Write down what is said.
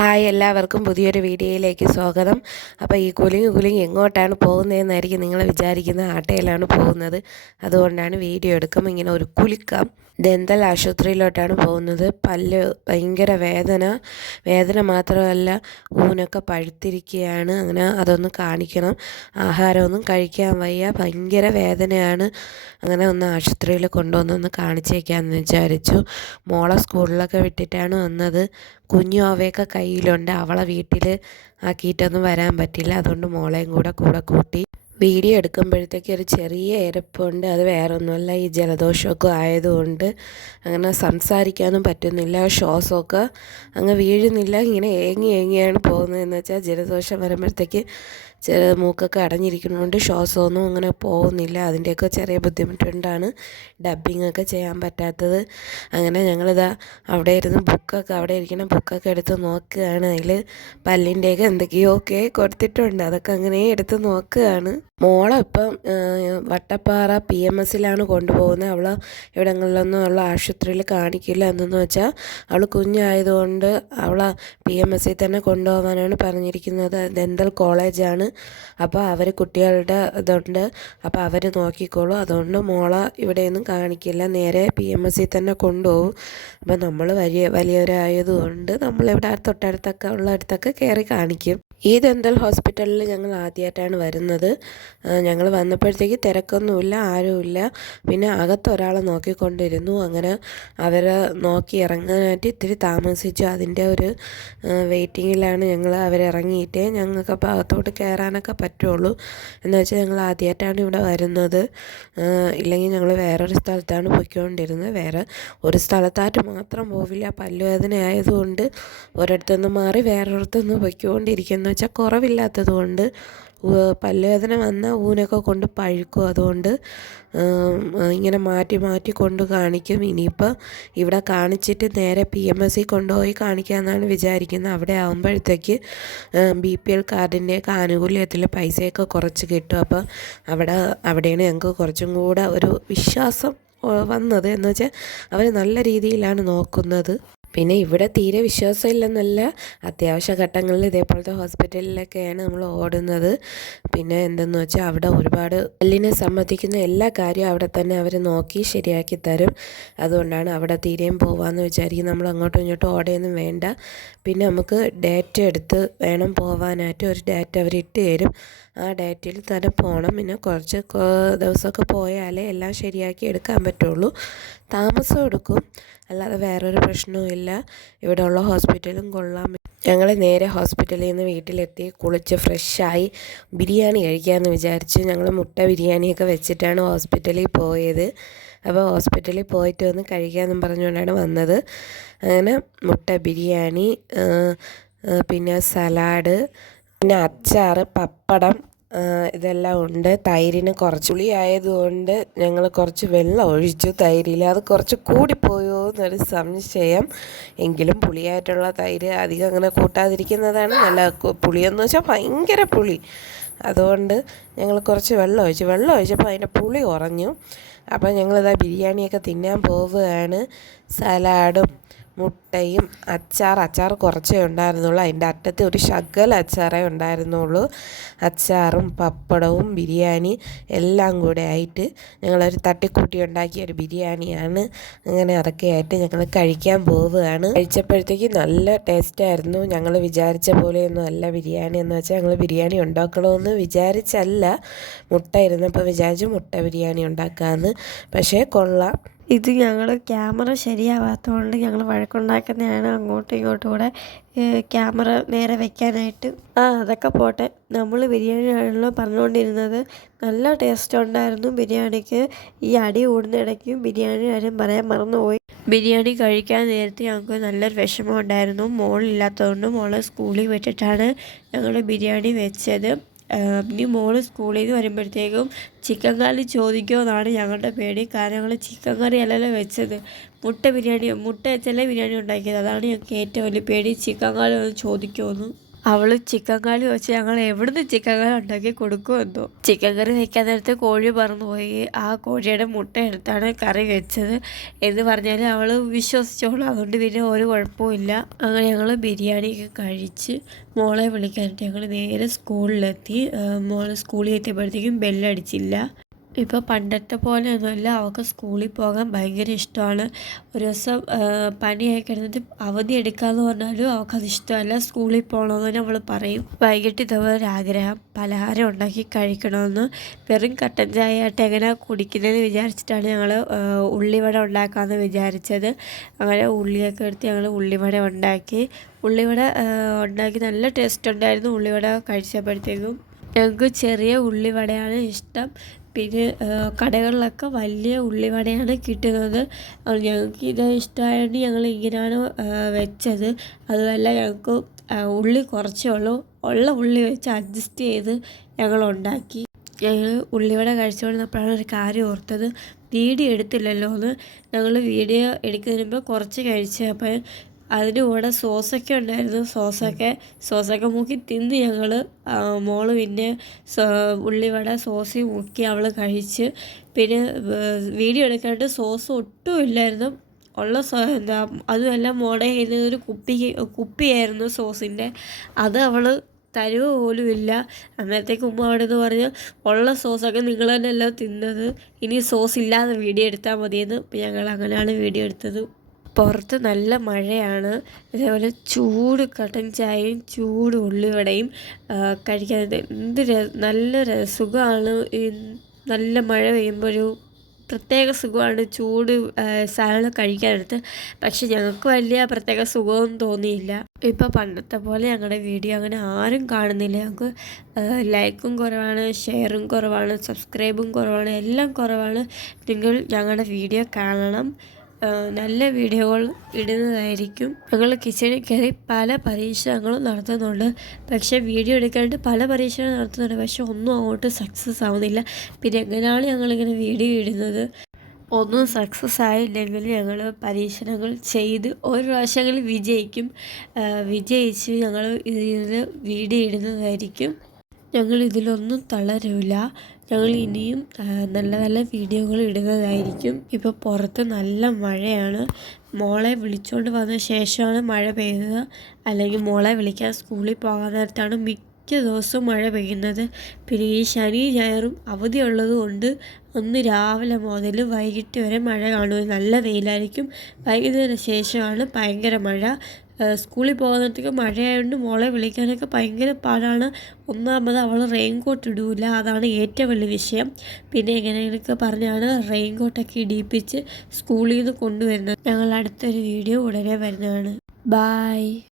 Hi എല്ലാവർക്കും പുതിയൊരു വീഡിയോയിലേക്ക് സ്വാഗതം. അപ്പോൾ ഈ കുലിങ് കുലിങ് എങ്ങോട്ടാണ് പോകുന്നതെന്നായിരിക്കും നിങ്ങൾ വിചാരിക്കുന്ന ആട്ടയിലാണ് പോകുന്നത്. അതുകൊണ്ടാണ് വീഡിയോ എടുക്കുമ്പോൾ ഇങ്ങനെ ഒരു കുലുക്കം ദന്തൽ ആശുപത്രിയിലോട്ടാണ് പോകുന്നത്. പല്ല് ഭയങ്കര വേദന. വേദന മാത്രമല്ല ഊനൊക്കെ പഴുത്തിരിക്കുകയാണ്. അങ്ങനെ അതൊന്ന് കാണിക്കണം. ആഹാരമൊന്നും കഴിക്കാൻ വയ്യ. ഭയങ്കര വേദനയാണ്. അങ്ങനെ ഒന്ന് ആശുപത്രിയിൽ കൊണ്ടുവന്നൊന്ന് കാണിച്ചേക്കാമെന്ന് വിചാരിച്ചു. മോളെ സ്കൂളിലൊക്കെ വിട്ടിട്ടാണ് വന്നത്. കുഞ്ഞു അവയൊക്കെ കയ്യിലുണ്ട്. അവളെ വീട്ടിൽ ആക്കിയിട്ടൊന്നും വരാൻ പറ്റില്ല. അതുകൊണ്ട് മോളെയും കൂടെ കൂടെ കൂട്ടി വീഡിയോ എടുക്കുമ്പോഴത്തേക്ക് ഒരു ചെറിയ എരപ്പുണ്ട്. അത് വേറെ ഒന്നുമല്ല ഈ ജലദോഷമൊക്കെ ആയതുകൊണ്ട് അങ്ങനെ സംസാരിക്കാനും പറ്റുന്നില്ല ശ്വാസമൊക്കെ അങ്ങ് വീഴുന്നില്ല ഇങ്ങനെ ഏങ്ങി ഏങ്ങിയാണ് പോകുന്നതെന്ന് വെച്ചാൽ ജലദോഷം വരുമ്പോഴത്തേക്ക് ചെറിയ മൂക്കൊക്കെ അടഞ്ഞിരിക്കുന്നതുകൊണ്ട് ശ്വാസമൊന്നും അങ്ങനെ പോകുന്നില്ല. അതിന്റെയൊക്കെ ചെറിയ ബുദ്ധിമുട്ടുണ്ടാണ്. ഡബ്ബിംഗ് ഒക്കെ ചെയ്യാൻ പറ്റാത്തത്. അങ്ങനെ ഞങ്ങളിതാ അവിടെ ഇരുന്ന് ബുക്കൊക്കെ അവിടെ ഇരിക്കുന്ന ബുക്കൊക്കെ എടുത്ത് നോക്കുകയാണ്. അതിൽ പല്ലിന്റെയൊക്കെ എന്തൊക്കെയോ ഒക്കെ കൊടുത്തിട്ടുണ്ട്. അതൊക്കെ അങ്ങനെ എടുത്ത് നോക്കുകയാണ്. മോളെ ഇപ്പം വട്ടപ്പാറ പി എം എസിലാണ് കൊണ്ടുപോകുന്നത്. അവൾ ഇവിടങ്ങളിലൊന്നും ഉള്ള ആശുപത്രിയിൽ കാണിക്കില്ല. എന്തെന്ന് വെച്ചാൽ അവൾ കുഞ്ഞായതുകൊണ്ട് അവളെ പി എം എസ്സിൽ തന്നെ കൊണ്ടുപോകാനാണ് പറഞ്ഞിരിക്കുന്നത്. ദന്തൽ കോളേജാണ്. അപ്പോൾ അവർ കുട്ടികളുടെ ഇതുണ്ട്. അപ്പോൾ അവർ നോക്കിക്കോളും. അതുകൊണ്ട് മോളെ ഇവിടെയൊന്നും കാണിക്കില്ല. നേരെ പി എം എസ്സിൽ തന്നെ കൊണ്ടുപോകും. അപ്പോൾ നമ്മൾ വലിയ വലിയവരായതുകൊണ്ട് നമ്മളിവിടെ തൊട്ടടുത്തൊക്കെ ഉള്ള അടുത്തൊക്കെ കയറി കാണിക്കും. ഈ ദന്തൽ ഹോസ്പിറ്റലിൽ ഞങ്ങൾ ആദ്യമായിട്ടാണ് വരുന്നത്. ഞങ്ങൾ വന്നപ്പോഴത്തേക്ക് തിരക്കൊന്നുമില്ല ആരുമില്ല. പിന്നെ അകത്ത് ഒരാളെ നോക്കിക്കൊണ്ടിരുന്നു. അങ്ങനെ അവരെ നോക്കി ഇറങ്ങാനായിട്ട് ഇത്തിരി താമസിച്ചു. അതിന്റെ ഒരു വെയിറ്റിങ്ങിലാണ് ഞങ്ങൾ അവരിറങ്ങിയിട്ടേ ഞങ്ങൾക്ക് അപ്പോൾ അകത്തോട്ട് കയറാനൊക്കെ പറ്റുള്ളൂ എന്ന് വെച്ചാൽ ഞങ്ങൾ ആദ്യമായിട്ടാണ് ഇവിടെ വരുന്നത്. ഇല്ലെങ്കിൽ ഞങ്ങൾ വേറൊരു സ്ഥലത്താണ് പോയിക്കൊണ്ടിരുന്നത്. വേറെ ഒരു സ്ഥലത്തായിട്ട് മാത്രം പോവില്ല. പല്ലുവേദന ആയതുകൊണ്ട് ഒരിടത്തുനിന്ന് മാറി വേറൊരിടത്തുനിന്ന് പൊയ്ക്കൊണ്ടിരിക്കുന്നു. വെച്ചാൽ കുറവില്ലാത്തത് കൊണ്ട് പല്ലുവേദന വന്നാൽ ഊനൊക്കെ കൊണ്ട് പഴുക്കും അതുകൊണ്ട് ഇങ്ങനെ മാറ്റി മാറ്റി കൊണ്ട് കാണിക്കും. ഇനിയിപ്പോൾ ഇവിടെ കാണിച്ചിട്ട് നേരെ പി എം എസ് സി കൊണ്ടുപോയി കാണിക്കാമെന്നാണ് വിചാരിക്കുന്നത്. അവിടെ ആകുമ്പോഴത്തേക്ക് ബി പി എൽ കാർഡിന്റെയൊക്കെ ആനുകൂല്യത്തിൽ പൈസയൊക്കെ കുറച്ച് കിട്ടും. അപ്പോൾ അവിടെ അവിടെയാണ് ഞങ്ങൾക്ക് കുറച്ചും കൂടെ ഒരു വിശ്വാസം വന്നത്. എന്ന് വെച്ചാൽ അവർ നല്ല രീതിയിലാണ് നോക്കുന്നത്. പിന്നെ ഇവിടെ തീരെ വിശ്വാസമില്ലെന്നല്ല. അത്യാവശ്യ ഘട്ടങ്ങളിൽ ഇതേപോലത്തെ ഹോസ്പിറ്റലിലൊക്കെയാണ് നമ്മൾ ഓടുന്നത്. പിന്നെ എന്തെന്ന് വെച്ചാൽ അവിടെ ഒരുപാട് എല്ലിനെ സംബന്ധിക്കുന്ന എല്ലാ കാര്യവും അവിടെ തന്നെ അവർ നോക്കി ശരിയാക്കി തരും. അതുകൊണ്ടാണ് അവിടെ തീരെയും പോകാമെന്ന് വിചാരിക്കും. നമ്മൾ അങ്ങോട്ടും ഇങ്ങോട്ടും ഓടയൊന്നും വേണ്ട. പിന്നെ നമുക്ക് ഡേറ്റ എടുത്ത് വേണം പോകാനായിട്ട് ഒരു ഡേറ്റ അവർ ഇട്ട് തരും. ആ ഡേറ്റിൽ തന്നെ പോകണം. പിന്നെ കുറച്ച് ദിവസമൊക്കെ പോയാലേ എല്ലാം ശരിയാക്കി എടുക്കാൻ പറ്റുള്ളൂ. താമസം എടുക്കും. അല്ലാതെ വേറൊരു പ്രശ്നവുമില്ല ഉള്ള ഹോസ്പിറ്റലും കൊള്ളാം. ഞങ്ങൾ നേരെ ഹോസ്പിറ്റലിൽ നിന്ന് വീട്ടിലെത്തി. കുളിച്ച് ഫ്രഷായി ബിരിയാണി കഴിക്കാമെന്ന് വിചാരിച്ച് ഞങ്ങൾ മുട്ട ബിരിയാണിയൊക്കെ വെച്ചിട്ടാണ് ഹോസ്പിറ്റലിൽ പോയത്. അപ്പോൾ ഹോസ്പിറ്റലിൽ പോയിട്ട് വന്ന് കഴിക്കാമെന്നും പറഞ്ഞുകൊണ്ടാണ് വന്നത്. അങ്ങനെ മുട്ട ബിരിയാണി പിന്നെ സലാഡ് പിന്നെ അച്ചാർ പപ്പടം ഇതെല്ലാം ഉണ്ട്. തൈരിന് കുറച്ച് പുളി ആയതുകൊണ്ട് ഞങ്ങൾ കുറച്ച് വെള്ളം ഒഴിച്ചു. തൈരിൽ അത് കുറച്ച് കൂടിപ്പോയോ എന്നൊരു സംശയം. എങ്കിലും പുളിയായിട്ടുള്ള തൈര് അധികം അങ്ങനെ കൂട്ടാതിരിക്കുന്നതാണ് നല്ല പുളിയെന്ന് വെച്ചാൽ ഭയങ്കര പുളി. അതുകൊണ്ട് ഞങ്ങൾ കുറച്ച് വെള്ളം ഒഴിച്ചു. വെള്ളം ഒഴിച്ചപ്പോൾ അതിന്റെ പുളി കുറഞ്ഞു. അപ്പോൾ ഞങ്ങളിതാ ബിരിയാണിയൊക്കെ തിന്നാൻ പോവുകയാണ്. സലാഡും മുട്ടയും അച്ചാർ അച്ചാർ കുറച്ചേ ഉണ്ടായിരുന്നുള്ളൂ. അതിന്റെ അറ്റത്തെ ഒരു ശകല അച്ചാറേ ഉണ്ടായിരുന്നുള്ളൂ. അച്ചാറും പപ്പടവും ബിരിയാണി എല്ലാം കൂടെ ആയിട്ട് ഞങ്ങളൊരു തട്ടിക്കൂട്ടി ഉണ്ടാക്കിയ ഒരു ബിരിയാണിയാണ്. അങ്ങനെ അതൊക്കെ ആയിട്ട് ഞങ്ങൾ കഴിക്കാൻ പോവുകയാണ്. കഴിച്ചപ്പോഴത്തേക്ക് നല്ല ടേസ്റ്റായിരുന്നു ഞങ്ങൾ വിചാരിച്ച പോലെയൊന്നും അല്ല ബിരിയാണി എന്ന് വെച്ചാൽ ഞങ്ങൾ ബിരിയാണി ഉണ്ടാക്കണമെന്ന് വിചാരിച്ചല്ല. മുട്ട ഇരുന്നപ്പോൾ വിചാരിച്ചു മുട്ട ബിരിയാണി ഉണ്ടാക്കാമെന്ന് പക്ഷേ കൊള്ളാം. ഇത് ഞങ്ങൾ ക്യാമറ ശരിയാവാത്തതുകൊണ്ട് ഞങ്ങൾ വഴക്കുണ്ടാക്കുന്നതാണ് അങ്ങോട്ടും ഇങ്ങോട്ടും കൂടെ ക്യാമറ നേരെ വെക്കാനായിട്ട്. ആ അതൊക്കെ പോട്ടെ. നമ്മൾ ബിരിയാണി ആണല്ലോ പറഞ്ഞുകൊണ്ടിരുന്നത് നല്ല ടേസ്റ്റ് ഉണ്ടായിരുന്നു ബിരിയാണിക്ക്. ഈ അടി കൂടുന്നിടയ്ക്ക് ബിരിയാണി ആരും പറയാൻ മറന്നുപോയി. ബിരിയാണി കഴിക്കാൻ നേരത്തെ ഞങ്ങൾക്ക് നല്ലൊരു വിഷമം ഉണ്ടായിരുന്നു. മോളില്ലാത്തതുകൊണ്ട് മോളെ സ്കൂളിൽ വിട്ടിട്ടാണ് ഞങ്ങൾ ബിരിയാണി വെച്ചത്. ഇനി മോൾ സ്കൂളിൽ നിന്ന് വരുമ്പോഴത്തേക്കും ചിക്കൻ കറി ചോദിക്കുമെന്നാണ് ഞങ്ങളുടെ പേടി. കാരണം ഞങ്ങൾ ചിക്കൻ കറി അല്ലല്ലോ വെച്ചത്. മുട്ട ബിരിയാണി മുട്ട വെച്ചല്ലേ ബിരിയാണി ഉണ്ടാക്കിയത്. അതാണ് ഞങ്ങൾക്ക് ഏറ്റവും വലിയ പേടി. ചിക്കൻ കറി ഒന്ന് ചോദിക്കുമെന്ന് അവൾ ചിക്കൻ കറി വെച്ച് ഞങ്ങൾ എവിടുന്ന് ചിക്കൻ കറി ഉണ്ടാക്കി കൊടുക്കുമെന്നോ. ചിക്കൻ കറി വെക്കാൻ നേരത്തെ കോഴി പറന്നുപോയി. ആ കോഴിയുടെ മുട്ട എടുത്താണ് കറി വെച്ചത് എന്ന് പറഞ്ഞാൽ അവൾ വിശ്വസിച്ചോളൂ. അതുകൊണ്ട് പിന്നെ ഒരു കുഴപ്പമില്ല അങ്ങനെ ഞങ്ങൾ ബിരിയാണിയൊക്കെ കഴിച്ച് മോളെ വിളിക്കാനായിട്ട് ഞങ്ങൾ നേരെ സ്കൂളിലെത്തി. മോൾ സ്കൂളിൽ എത്തിയപ്പോഴത്തേക്കും ബെല്ലടിച്ചില്ല. ഇപ്പോൾ പണ്ടത്തെ പോലെയൊന്നുമല്ല. അവൾക്ക് സ്കൂളിൽ പോകാൻ ഭയങ്കര ഇഷ്ടമാണ്. ഒരു ദിവസം പനിയായി കിടന്നിട്ട് അവധി എടുക്കാമെന്ന് പറഞ്ഞാലും അവൾക്കത് ഇഷ്ടമല്ല. സ്കൂളിൽ പോകണമെന്ന് അവൾ പറയും. വൈകിട്ട് ഇതുപോലെ ഒരു ആഗ്രഹം പലഹാരം ഉണ്ടാക്കി കഴിക്കണമെന്ന് വെറും കട്ടൻ ചായ ആയിട്ട് എങ്ങനെ കുടിക്കുന്നതെന്ന് വിചാരിച്ചിട്ടാണ് ഞങ്ങൾ ഉള്ളിവട ഉണ്ടാക്കാമെന്ന് വിചാരിച്ചത്. അങ്ങനെ ഉള്ളിയൊക്കെ എടുത്ത് ഞങ്ങൾ ഉള്ളിവട ഉണ്ടാക്കി. ഉള്ളിവട ഉണ്ടാക്കി നല്ല ടേസ്റ്റ് ഉണ്ടായിരുന്നു. ഉള്ളിവട കഴിച്ചപ്പോഴത്തേക്കും ഞങ്ങൾക്ക് ചെറിയ ഉള്ളിവടയാണ് ഇഷ്ടം. പിന്നെ കടകളിലൊക്കെ വലിയ ഉള്ളിവടയാണ് കിട്ടുന്നത്. ഞങ്ങൾക്ക് ഇത് ഇഷ്ടമായതുകൊണ്ട് ഞങ്ങൾ ഇങ്ങനെയാണ് വെച്ചത്. അതുമല്ല ഞങ്ങൾക്ക് ഉള്ളി കുറച്ചേ ഉള്ളൂ. ഉള്ള ഉള്ളി വെച്ച് അഡ്ജസ്റ്റ് ചെയ്ത് ഞങ്ങൾ ഉണ്ടാക്കി. ഞങ്ങൾ ഉള്ളിവട കഴിച്ചുകൊണ്ടിരുന്നപ്പോഴാണ് ഒരു കാര്യം ഓർത്തത്. വീഡിയോ എടുത്തില്ലല്ലോ എന്ന് ഞങ്ങൾ വീഡിയോ എടുക്കുന്നതിന് മുമ്പ് കുറച്ച് കഴിച്ച് അപ്പം അതിന്റെ കൂടെ സോസൊക്കെ ഉണ്ടായിരുന്നു. സോസൊക്കെ സോസൊക്കെ മുക്കി തിന്ന് ഞങ്ങൾ മോൾ പിന്നെ ഉള്ളിവട സോസ് മുക്കി അവൾ കഴിച്ച് പിന്നെ വീഡിയോ എടുക്കാണ്ട് സോസ് ഒട്ടും ഇല്ലായിരുന്നു. ഉള്ള എന്താ അതുമല്ല മോടെ കയ്യിൽ ഒരു കുപ്പി കുപ്പിയായിരുന്നു സോസിന്റെ. അത് അവൾ തരുവ പോലും ഇല്ല. അന്നേരത്തേക്ക് ഉമ്മ അവിടെ നിന്ന് പറഞ്ഞ് ഉള്ള സോസൊക്കെ നിങ്ങൾ തന്നെ എല്ലാം തിന്നത്. ഇനി സോസ് ഇല്ലാതെ വീഡിയോ എടുത്താൽ മതിയെന്ന്. ഞങ്ങൾ അങ്ങനെയാണ് വീഡിയോ എടുത്തത്. പുറത്ത് നല്ല മഴയാണ്. അതേപോലെ ചൂട് കട്ടൻ ചായയും ചൂട് ഉള്ളിവടയും കഴിക്കാൻ എന്ത് നല്ല സുഖമാണ് നല്ല മഴ പെയ്യുമ്പോൾ ഒരു പ്രത്യേക സുഖമാണ് ചൂട് സാധനം കഴിക്കാനെടുത്ത് പക്ഷെ ഞങ്ങൾക്ക് വലിയ പ്രത്യേക സുഖമൊന്നും തോന്നിയില്ല. ഇപ്പോൾ പണ്ടത്തെ പോലെ ഞങ്ങളുടെ വീഡിയോ അങ്ങനെ ആരും കാണുന്നില്ല. ഞങ്ങൾക്ക് ലൈക്കും കുറവാണ് ഷെയറും കുറവാണ് സബ്സ്ക്രൈബും കുറവാണ് എല്ലാം കുറവാണ്. നിങ്ങൾ ഞങ്ങളുടെ വീഡിയോ കാണണം. നല്ല വീഡിയോകൾ ഇടുന്നതായിരിക്കും. ഞങ്ങൾ കിച്ചണിൽ കയറി പല പരീക്ഷണങ്ങളും നടത്തുന്നുണ്ട്. പക്ഷേ വീഡിയോ എടുക്കാനായിട്ട് പല പരീക്ഷണങ്ങളും നടത്തുന്നുണ്ട്. പക്ഷെ ഒന്നും അങ്ങോട്ട് സക്സസ് ആവുന്നില്ല. പിന്നെ എങ്ങനെയാണ് ഞങ്ങളിങ്ങനെ വീഡിയോ ഇടുന്നത്? ഒന്നും സക്സസ് ആയില്ലെങ്കിൽ ഞങ്ങൾ പരീക്ഷണങ്ങൾ ചെയ്ത് ഒരു പ്രാവശ്യങ്ങളിൽ വിജയിക്കും. വിജയിച്ച് ഞങ്ങൾ ഇതിൽ വീഡിയോ ഇടുന്നതായിരിക്കും. ഞങ്ങൾ ഇതിലൊന്നും തളരില്ല ഞങ്ങൾ ഇനിയും നല്ല നല്ല വീഡിയോകൾ ഇടുന്നതായിരിക്കും. ഇപ്പോൾ പുറത്ത് നല്ല മഴയാണ്. മോളെ വിളിച്ചുകൊണ്ട് വന്ന ശേഷമാണ് മഴ പെയ്തത് അല്ലെങ്കിൽ മോളെ വിളിക്കാൻ സ്കൂളിൽ പോകാൻ നേരത്താണ് മിക്ക ദിവസവും മഴ പെയ്യുന്നത്. പിന്നെ ഈ ശനി ഞായറും അവധിയുള്ളത് കൊണ്ട് ഒന്ന് രാവിലെ മുതൽ വൈകിട്ട് വരെ മഴ കാണും. നല്ല വെയിലായിരിക്കും. വൈകുന്നേരം ശേഷമാണ് ഭയങ്കര മഴ. സ്കൂളിൽ പോകുന്നിടത്തേക്ക് മഴയായതുകൊണ്ട് മോളെ വിളിക്കാനൊക്കെ ഭയങ്കര പാടാണ്. ഒന്നാമത് അവൾ റെയിൻ കോട്ട് ഇടൂല. അതാണ് ഏറ്റവും വലിയ വിഷയം. പിന്നെ എങ്ങനെയൊക്കെ പറഞ്ഞാണ് റെയിൻ കോട്ടൊക്കെ ഇടിയിപ്പിച്ച് സ്കൂളിൽ നിന്ന് കൊണ്ടുവരുന്നത്. ഞങ്ങൾ അടുത്തൊരു വീഡിയോ ഉടനെ വരുന്നതാണ്. ബായ്